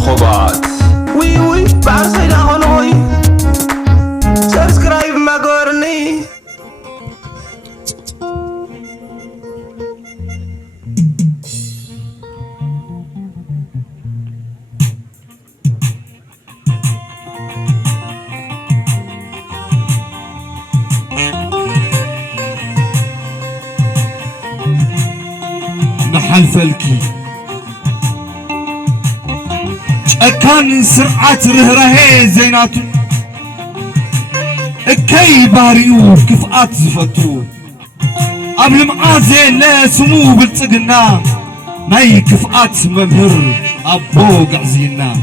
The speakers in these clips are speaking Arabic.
كخبات وي بعرسينا هونوي سبسكرايب ما قرني محلفلكي أكان سرعة رهرهي زيناتو اكي باريو كفات زفتو قبل معازي لا سمو بالتقنا ماي كفات ممهر أبو قعزينا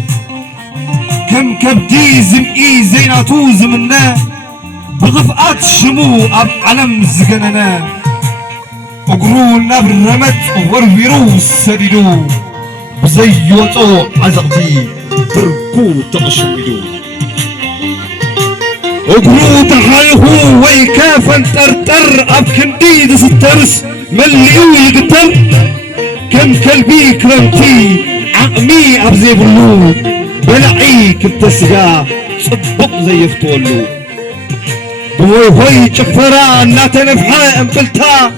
كم كبدي زمئي زيناتو زمنا بغفات شمو أب علم زقننا اقرو نبر رمت ورفيرو سديدو بزي وطو عزقتي بركو تقشويدو اقرو تحايخو ويكافن ترتر اب كندي دسترس مليو يقتل كم كلبي كرمتي عقمي ابزي بلو بلعي كبتسقا صبق زي يفتولو بوي هوي شفرا ناتا نفحا امبلتا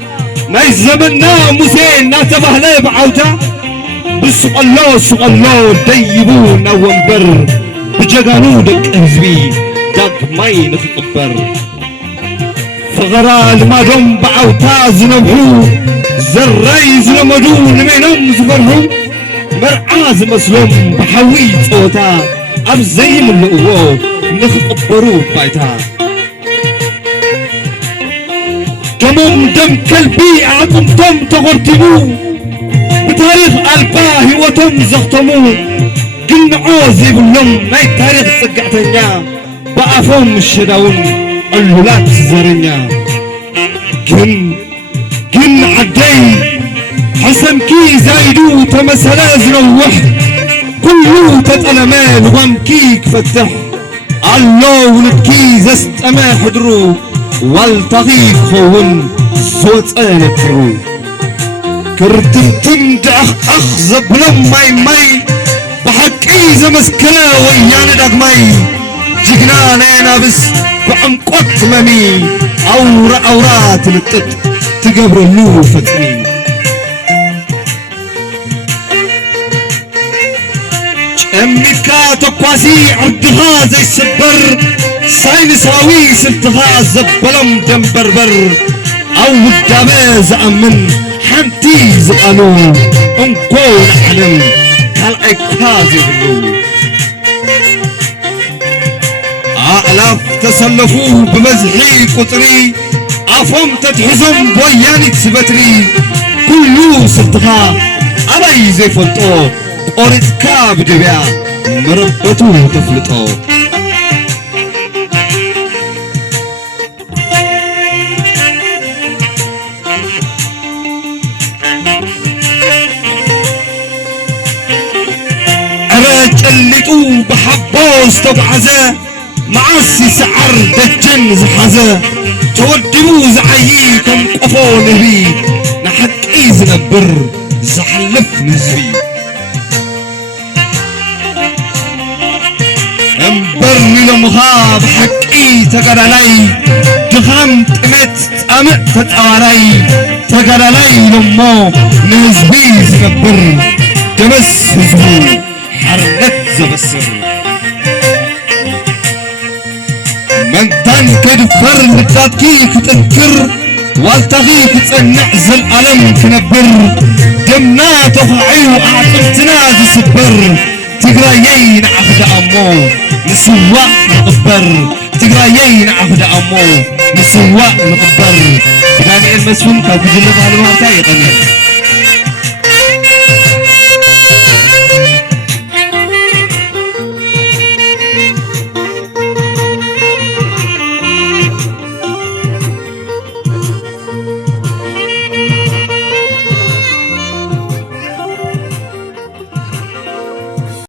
ناي زمنا موسين ناتا بهلا بعوتا بسقلو ديبون وانبر بجغانو دك انزبي داك ماي نخطبر فغرا المادوم بعوتا زنبحو زراي زنمدو نمينم زبرهو مرعاز مسلوم بحوي توتا ابزي من لقوو نخطبرو بايتا دموم دم كلبي عطمتم تغرتبو بتاريخ ألبا هوتم زختمو قلنا عوزي بلهم ماي تاريخ سقعتنيا بقفهم الشداون الولاد زرنيا كن عدي حسن كي زايدو تمسلا زنوح كلو تتألمان وامكيك فتح الله ولدكي زست أما حدرو والتغيك خون زوت أنترو كرتمتم أخ زبلم ماي بحكي زمسكلا ويانا داك ماي جينا نينا بس بعمقوت ممي أورات للتت تقبر اللو فتني أميكا تقواسي عدها زي السبر ساينساوي سلتها زبلم دمبربر أو الدماز أمن حنتي زقالو انقون حلم كالعكازي غلو آلاف تسلفوه بمزحي قطري عفهم تتحزم بوياني تسبتري كلو سلتها أبي زي فلطو قرد كاب دبيا مربطو تفلطو قلتو بحبوس تبعزه معسي سعر دجن زحزه تودبو زعيي كم قفو نبي نحقي زنبر زحلف نزبي انبرني لمها بحقي تقرالي دخام تمت تامع تتعاري تقرالي لمو نزبي زنبر دمس زبو حرقت زبسر من تان كدفر لتاتكيك تنكر والتغيك تصنع زل ألم كنبر دمنا تفعيو أعطمتنا زسبر تقرايين عفد أمو نسواء نقبر تقرايين عفد أمو نسواء نقبر داني المسفن كوكو جلب هالوارتا يغني